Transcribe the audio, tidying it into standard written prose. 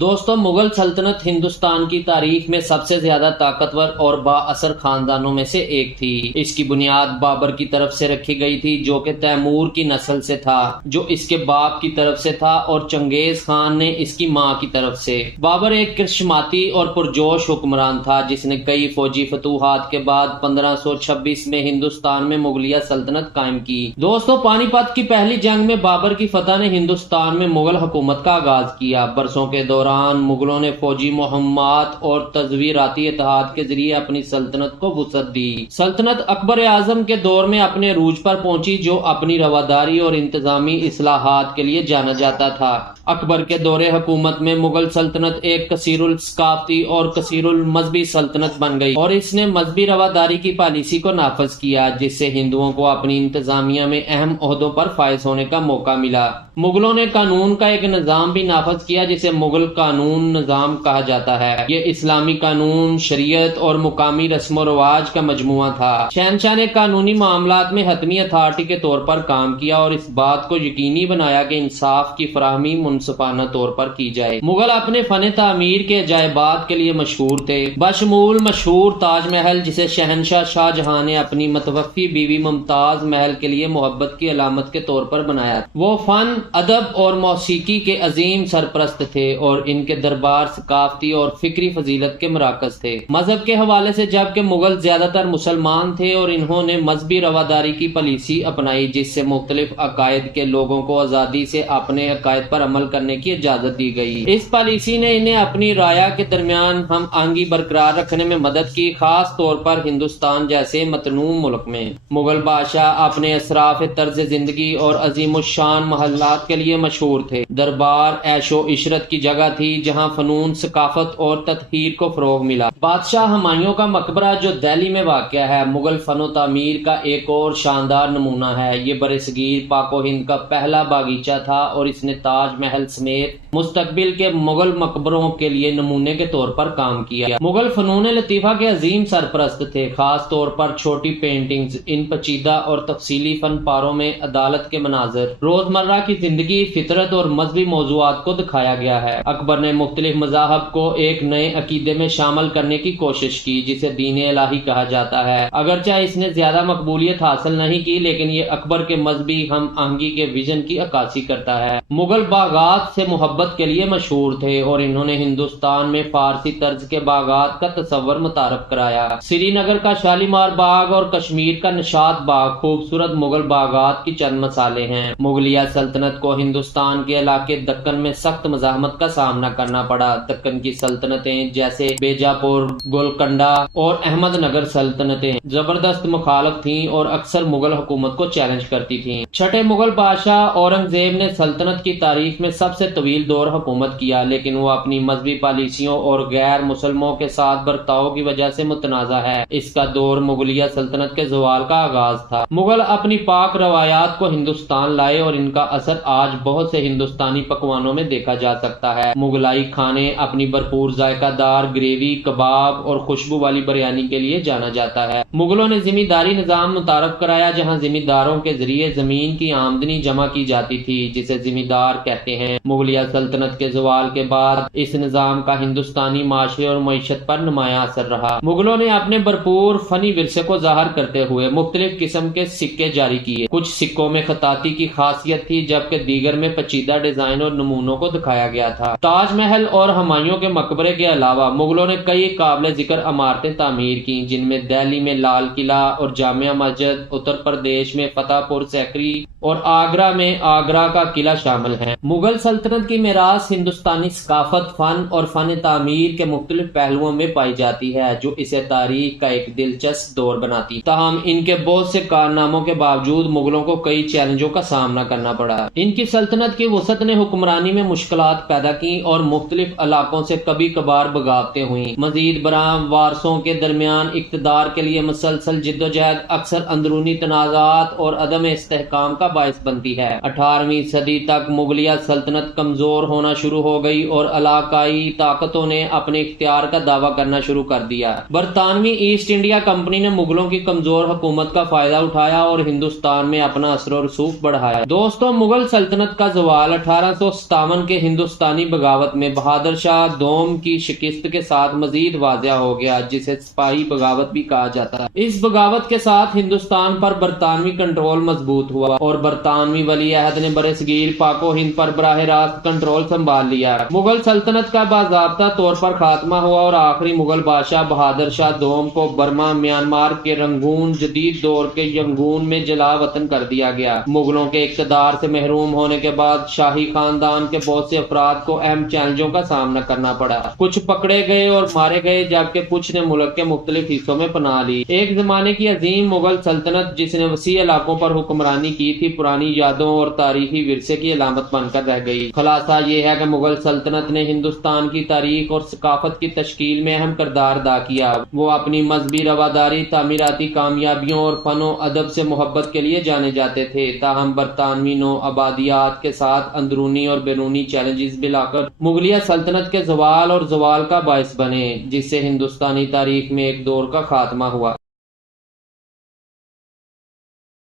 دوستوں، مغل سلطنت ہندوستان کی تاریخ میں سب سے زیادہ طاقتور اور با اثر خاندانوں میں سے ایک تھی۔ اس کی بنیاد بابر کی طرف سے رکھی گئی تھی، جو کہ تیمور کی نسل سے تھا، جو اس کے باپ کی طرف سے تھا، اور چنگیز خان نے اس کی ماں کی طرف سے۔ بابر ایک کرشماتی اور پرجوش حکمران تھا، جس نے کئی فوجی فتوحات کے بعد 1526 میں ہندوستان میں مغلیہ سلطنت قائم کی۔ دوستوں، پانی پت کی پہلی جنگ میں بابر کی فتح نے ہندوستان میں مغل حکومت کا آغاز کیا۔ برسوں کے دوران مغلوں نے فوجی مہمات اور تزویراتی اتحاد کے ذریعے اپنی سلطنت کو وسعت دی۔ سلطنت اکبر اعظم کے دور میں اپنے عروج پر پہنچی، جو اپنی رواداری اور انتظامی اصلاحات کے لیے جانا جاتا تھا۔ اکبر کے دور حکومت میں مغل سلطنت ایک کثیر الثقافتی اور کثیر المذہبی سلطنت بن گئی، اور اس نے مذہبی رواداری کی پالیسی کو نافذ کیا، جس سے ہندوؤں کو اپنی انتظامیہ میں اہم عہدوں پر فائز ہونے کا موقع ملا۔ مغلوں نے قانون کا ایک نظام بھی نافذ کیا، جسے مغل قانون نظام کہا جاتا ہے۔ یہ اسلامی قانون، شریعت اور مقامی رسم و رواج کا مجموعہ تھا۔ شہنشاہ نے قانونی معاملات میں حتمی اتھارٹی کے طور پر کام کیا اور اس بات کو یقینی بنایا کہ انصاف کی فراہمی منصفانہ طور پر کی جائے۔ مغل اپنے فن تعمیر کے عجائبات کے لیے مشہور تھے، بشمول مشہور تاج محل، جسے شہنشاہ شاہ جہاں نے اپنی متوفی بیوی ممتاز محل کے لیے محبت کی علامت کے طور پر بنایا۔ وہ فن، ادب اور موسیقی کے عظیم سرپرست تھے، اور ان کے دربار ثقافتی اور فکری فضیلت کے مراکز تھے۔ مذہب کے حوالے سے جبکہ مغل زیادہ تر مسلمان تھے، اور انہوں نے مذہبی رواداری کی پالیسی اپنائی، جس سے مختلف عقائد کے لوگوں کو آزادی سے اپنے عقائد پر عمل کرنے کی اجازت دی گئی۔ اس پالیسی نے انہیں اپنی رعایا کے درمیان ہم آہنگی برقرار رکھنے میں مدد کی، خاص طور پر ہندوستان جیسے متنوع ملک میں۔ مغل بادشاہ اپنے اسراف طرز زندگی اور عظیم الشان محلات کے لیے مشہور تھے۔ دربار عیش و عشرت کی جگہ تھی، جہاں فنون، ثقافت اور تطہیر کو فروغ ملا۔ بادشاہ ہمایوں کا مقبرہ، جو دہلی میں واقع ہے، مغل فن و تعمیر کا ایک اور شاندار نمونہ ہے۔ یہ برصغیر پاک و ہند کا پہلا باغیچہ تھا، اور اس نے تاج محل سمیت مستقبل کے مغل مقبروں کے لیے نمونے کے طور پر کام کیا۔ مغل فنون لطیفہ کے عظیم سرپرست تھے، خاص طور پر چھوٹی پینٹنگز۔ ان پیچیدہ اور تفصیلی فن پاروں میں عدالت کے مناظر، روزمرہ کی زندگی، فطرت اور مذہبی موضوعات کو دکھایا گیا ہے۔ اکبر نے مختلف مذاہب کو ایک نئے عقیدے میں شامل کرنے کی کوشش کی، جسے دین الہی کہا جاتا ہے۔ اگرچہ اس نے زیادہ مقبولیت حاصل نہیں کی، لیکن یہ اکبر کے مذہبی ہم آہنگی کے ویژن کی عکاسی کرتا ہے۔ مغل باغات سے محبت کے لیے مشہور تھے، اور انہوں نے ہندوستان میں فارسی طرز کے باغات کا تصور متعارف کرایا۔ سری نگر کا شالیمار باغ اور کشمیر کا نشاط باغ خوبصورت مغل باغات کی چند مثالیں ہیں۔ مغلیہ سلطنت کو ہندوستان کے علاقے دکن میں سخت مزاحمت کا سامنا کرنا پڑا۔ دکن کی سلطنتیں جیسے بیجاپور، گولکنڈا اور احمد نگر سلطنتیں زبردست مخالف تھیں اور اکثر مغل حکومت کو چیلنج کرتی تھیں۔ چھٹے مغل بادشاہ اورنگزیب نے سلطنت کی تاریخ میں سب سے طویل دور حکومت کیا، لیکن وہ اپنی مذہبی پالیسیوں اور غیر مسلموں کے ساتھ برتاؤ کی وجہ سے متنازع ہے۔ اس کا دور مغلیہ سلطنت کے زوال کا آغاز تھا۔ مغل اپنی پاک روایات کو ہندوستان لائے، اور ان کا اثر آج بہت سے ہندوستانی پکوانوں میں دیکھا جا سکتا ہے۔ مغلائی کھانے اپنی بھرپور ذائقہ دار گریوی، کباب اور خوشبو والی بریانی کے لیے جانا جاتا ہے۔ مغلوں نے زمینداری نظام متعارف کرایا، جہاں زمینداروں کے ذریعے زمین کی آمدنی جمع کی جاتی تھی، جسے زمیندار کہتے ہیں۔ مغلیہ سلطنت کے زوال کے بعد اس نظام کا ہندوستانی معاشرے اور معیشت پر نمایاں اثر رہا۔ مغلوں نے اپنے بھرپور فنی ورثے کو ظاہر کرتے ہوئے مختلف قسم کے سکے جاری کیے۔ کچھ سکوں میں خطاطی کی خاصیت تھی، جبکہ دیگر میں پیچیدہ ڈیزائن اور نمونوں کو دکھایا گیا تھا۔ تاج محل اور ہمایوں کے مقبرے کے علاوہ مغلوں نے کئی قابل ذکر عمارتیں تعمیر کی، جن میں دہلی میں لال قلعہ اور جامع مسجد، اتر پردیش میں فتح پور سیکری اور آگرہ میں آگرہ کا قلعہ شامل ہیں۔ مغل سلطنت کی میراث ہندوستانی ثقافت، فن اور فن تعمیر کے مختلف پہلوؤں میں پائی جاتی ہے، جو اسے تاریخ کا ایک دلچسپ دور بناتی ہے۔ تاہم ان کے بہت سے کارناموں کے باوجود مغلوں کو کئی چیلنجوں کا سامنا کرنا پڑا۔ ان کی سلطنت کی وسعت نے حکمرانی میں مشکلات پیدا کی، اور مختلف علاقوں سے کبھی کبھار بغاوتیں ہوئیں۔ مزید برآں وارثوں کے درمیان اقتدار کے لیے مسلسل جدوجہد اکثر اندرونی تنازعات اور عدم استحکام کا باعث بنتی ہے۔ 18ویں صدی تک مغلیہ سلطنت کمزور ہونا شروع ہو گئی اور علاقائی طاقتوں نے اپنے اختیار کا دعویٰ کرنا شروع کر دیا۔ برطانوی ایسٹ انڈیا کمپنی نے مغلوں کی کمزور حکومت کا فائدہ اٹھایا اور ہندوستان میں اپنا اثر و رسوخ بڑھایا۔ دوستوں، مغل سلطنت کا زوال 1857 کے ہندوستانی بغاوت میں بہادر شاہ دوم کی شکست کے ساتھ مزید واضح ہو گیا، جسے سپاہی بغاوت بھی کہا جاتا ہے۔ اس بغاوت کے ساتھ ہندوستان پر برطانوی کنٹرول مضبوط ہوا اور برطانوی ولی عہد نے برصغیر پاک و ہند پر براہ راست کنٹرول سنبھال لیا۔ مغل سلطنت کا باضابطہ طور پر خاتمہ ہوا اور آخری مغل بادشاہ بہادر شاہ دوم کو برما، میانمار کے رنگون، جدید دور کے ینگون میں جلا وطن کر دیا گیا۔ مغلوں کے اقتدار سے محروم ہونے کے بعد شاہی خاندان کے بہت سے افراد کو اہم چیلنجوں کا سامنا کرنا پڑا۔ کچھ پکڑے گئے اور مارے گئے، جبکہ کچھ نے ملک کے مختلف حصوں میں پناہ لی۔ ایک زمانے کی عظیم مغل سلطنت جس نے وسیع علاقوں پر حکمرانی کی تھی، پرانی یادوں اور تاریخی ورثے کی علامت بن کر رہ گئی۔ خلاصہ یہ ہے کہ مغل سلطنت نے ہندوستان کی تاریخ اور ثقافت کی تشکیل میں اہم کردار ادا کیا۔ وہ اپنی مذہبی رواداری، تعمیراتی کامیابیوں اور فن و ادب سے محبت کے لیے جانے جاتے تھے، تاہم برطانوی نو آبادیات کے ساتھ اندرونی اور بیرونی چیلنجز ملا کر مغلیہ سلطنت کے زوال اور زوال کا باعث بنے، جس سے ہندوستانی تاریخ میں ایک دور کا خاتمہ ہوا۔